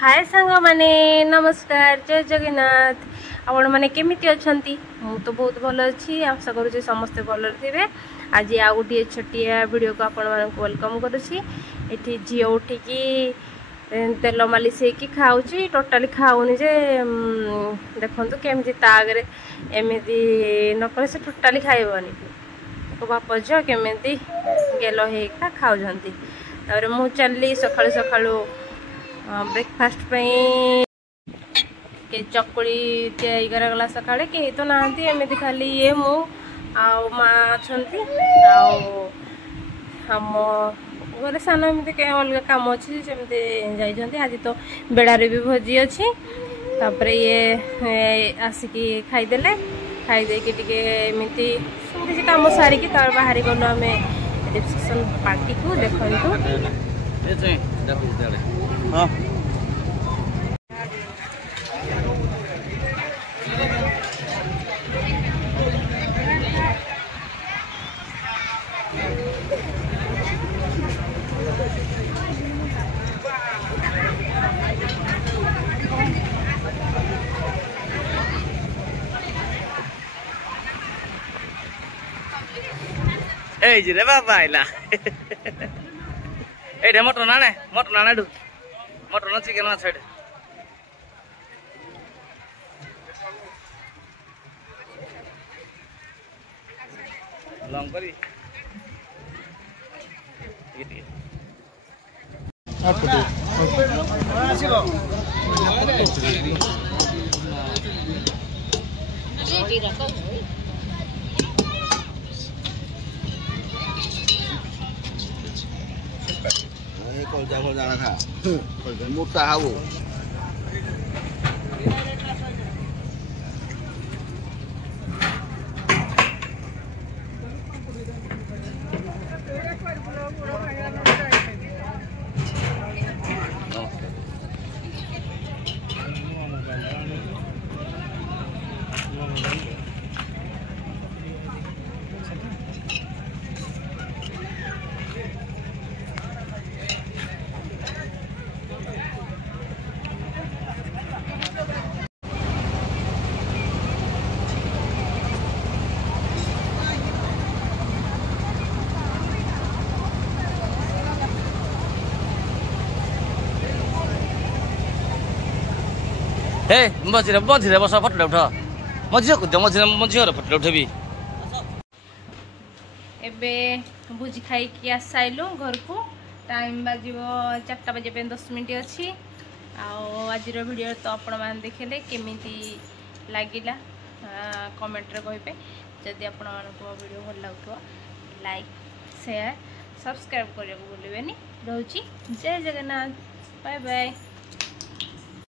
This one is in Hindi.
हाय सांग माने नमस्कार जय जगन्नाथ आपण माने केमिति अछंती मु तो बहुत भल अछि आशा करू समस्ते भल थे। आज आ गोटे छोटिया वीडियो को आपण मानक वेलकम करुछि। एठी झियो उठिकी तेल मालिश होगी खाऊँ टोटाली खाऊनी जे देखु केमती तागरे एमती नक से टोटाली खाइबनी बाप झील केमी गेल होगा खाऊँगी। मु चली सकाळु सकाळु ब्रेकफास्ट के चकुली तैयारी करागला सकाळे कहीं तो नहांती एमती खाली ये मु आउ माँ अच्छा आम घरे सान एमती अलग कम अच्छी सेमती आज तो बेड़ारे भी भोजी अच्छी तापर ये आसिकी खाईदेले खाईदे एमती किसी कम सारिकी बाहरी गलु आम रिसेप्शन पार्टी को देखु ए जी रे बाबा आइला ए मटन नाने डू मटन चिकेन ना छेड़ लॉन्ग करी ठीक जाना था मोटा है वो हे मझे बस फटो उठ मझे फटो उठेबी एबे भोजी खाई आस साइलु घर को टाइम बाजिब 4टा बजे 10 मिनट अच्छी आज वीडियो तो आपण मैंने देखले केमिति लगिला कमेंट रे कहिबे। जदि आपण मानको वीडियो भल लागुथो लाइक शेयर सब्सक्राइब करने को भूलिबेनी। रहउची जय जगन्नाथ बाय बाय।